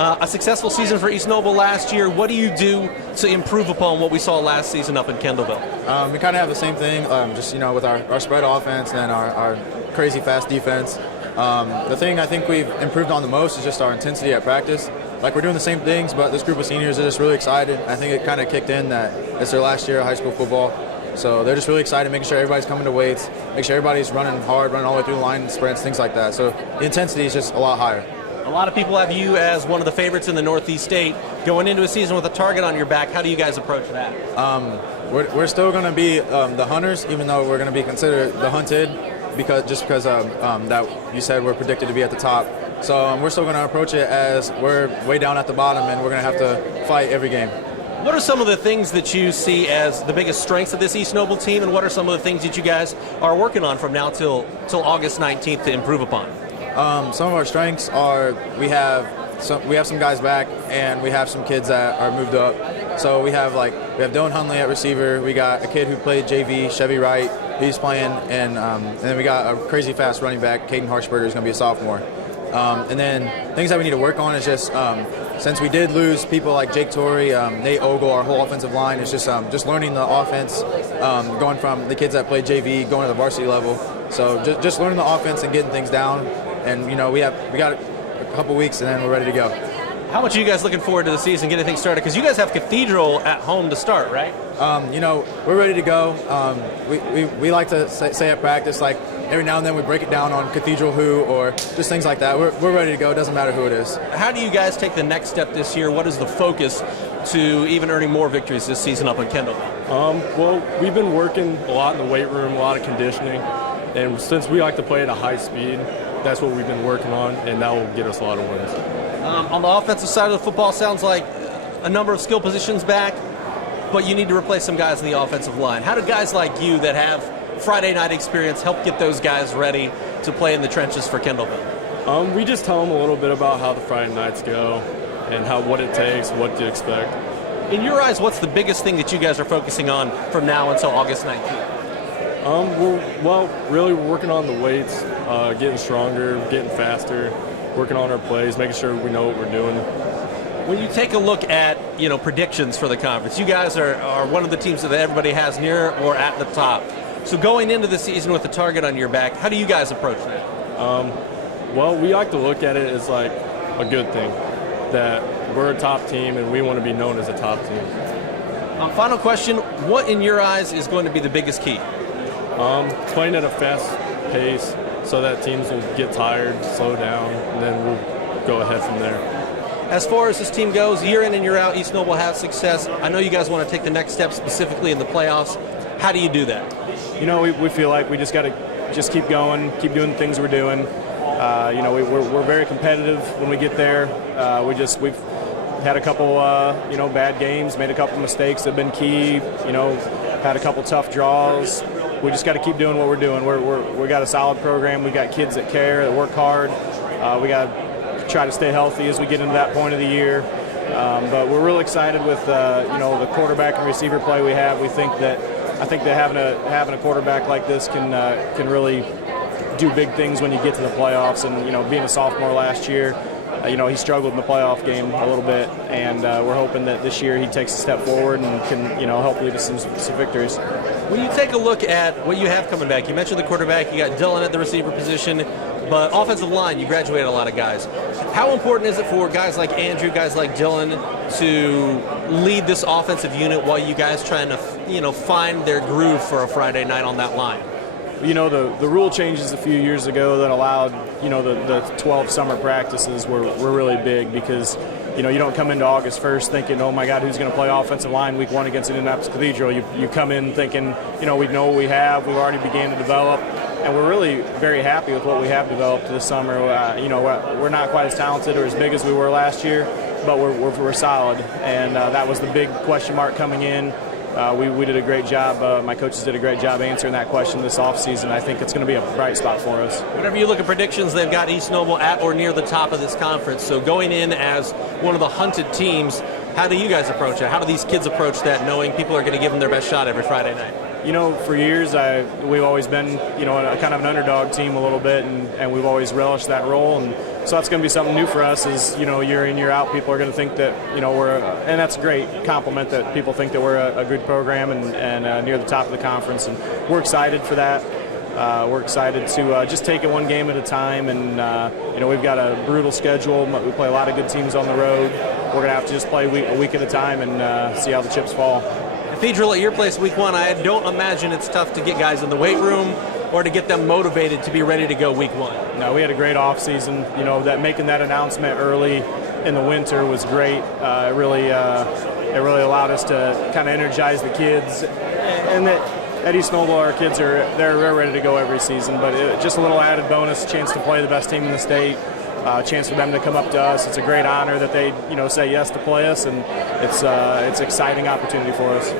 A successful season for East Noble last year. What do you do to improve upon what we saw last season up in Kendallville? We kind of have the same thing, just with our spread offense and our crazy fast defense. The thing I think we've improved on the most is just our intensity at practice. Like, we're doing the same things, but this group of seniors are just really excited. I think it kind of kicked in that it's their last year of high school football. So they're just really excited, making sure everybody's coming to weights, make sure everybody's running hard, running all the way through the line, sprints, things like that. So the intensity is just a lot higher. A lot of people have you as one of the favorites in the Northeast State. Going into a season with a target on your back, how do you guys approach that? We're still going to be the hunters, even though we're going to be considered the hunted, because that you said we're predicted to be at the top. So we're still going to approach it as we're way down at the bottom, and we're going to have to fight every game. What are some of the things that you see as the biggest strengths of this East Noble team, and what are some of the things that you guys are working on from now till August 19th to improve upon? Some of our strengths are we have some guys back, and we have some kids that are moved up. So we have Dylan Hunley at receiver. We got a kid who played JV, Chevy Wright. He's playing, and then we got a crazy fast running back. Caden Harshberger is going to be a sophomore. And then things that we need to work on is just since we did lose people like Jake Torrey, Nate Ogle, our whole offensive line is just learning the offense, going from the kids that played JV going to the varsity level. So just learning the offense and getting things down. And we got a couple weeks, and then we're ready to go. How much are you guys looking forward to the season, getting things started? Because you guys have Cathedral at home to start, right? We're ready to go. We like to say at practice, like, every now and then we break it down on Cathedral who, or just things like that. We're ready to go. It doesn't matter who it is. How do you guys take the next step this year? What is the focus to even earning more victories this season up in Kendall? Well, we've been working a lot in the weight room, a lot of conditioning. And since we like to play at a high speed, that's what we've been working on, and that will get us a lot of wins. On the offensive side of the football, sounds like a number of skill positions back, but you need to replace some guys in the offensive line. How do guys like you that have Friday night experience help get those guys ready to play in the trenches for Kendallville? We just tell them a little bit about how the Friday nights go and what it takes, what to expect. In your eyes, what's the biggest thing that you guys are focusing on from now until August 19th? Really we're working on the weights, getting stronger, getting faster, working on our plays, making sure we know what we're doing. When you take a look at predictions for the conference, you guys are one of the teams that everybody has near or at the top. So going into the season with a target on your back, how do you guys approach that? We like to look at it as like a good thing, that we're a top team and we want to be known as a top team. Final question, what in your eyes is going to be the biggest key? Playing at a fast pace so that teams will get tired, slow down, and then we'll go ahead from there. As far as this team goes, year in and year out, East Noble has success. I know you guys want to take the next step specifically in the playoffs. How do you do that? We feel like we just got to keep going, keep doing the things we're doing. We're very competitive when we get there. We've had a couple bad games, made a couple mistakes that have been key. Had a couple tough draws. We just got to keep doing what we're doing. We got a solid program. We got kids that care, that work hard. We got to try to stay healthy as we get into that point of the year. But we're really excited with the quarterback and receiver play we have. I think that having a quarterback like this can really do big things when you get to the playoffs. And being a sophomore last year, he struggled in the playoff game a little bit, and we're hoping that this year he takes a step forward and can help lead us to some victories. When you take a look at what you have coming back, you mentioned the quarterback, you got Dylan at the receiver position, but offensive line, you graduated a lot of guys. How important is it for guys like Andrew, guys like Dylan, to lead this offensive unit while you guys trying to find their groove for a Friday night on that line? The rule changes a few years ago that allowed, the 12 summer practices were really big because, you don't come into August 1st thinking, oh my God, who's going to play offensive line week 1 against Indianapolis Cathedral? You come in thinking, we know what we have, we've already began to develop, and we're really very happy with what we have developed this summer. We're not quite as talented or as big as we were last year, but we're solid, and that was the big question mark coming in. We did a great job. My coaches did a great job answering that question this offseason. I think it's going to be a bright spot for us. Whenever you look at predictions, they've got East Noble at or near the top of this conference. So going in as one of the hunted teams, how do you guys approach it? How do these kids approach that, knowing people are going to give them their best shot every Friday night? For years, we've always been, a kind of an underdog team a little bit, and we've always relished that role. And So that's going to be something new for us. Is year in, year out, people are going to think that we're, and that's a great compliment that people think that we're a good program and near the top of the conference, and we're excited for that. We're excited to just take it one game at a time, and we've got a brutal schedule. We play a lot of good teams on the road. We're going to have to just play a week at a time and see how the chips fall. Cathedral at your place week 1, I don't imagine it's tough to get guys in the weight room or to get them motivated to be ready to go week 1. No, we had a great off season. That making that announcement early in the winter was great. It really allowed us to kind of energize the kids, and at East Noble, our kids they're ready to go every season. But just a little added bonus, chance to play the best team in the state, chance for them to come up to us. It's a great honor that they say yes to play us, and it's an exciting opportunity for us.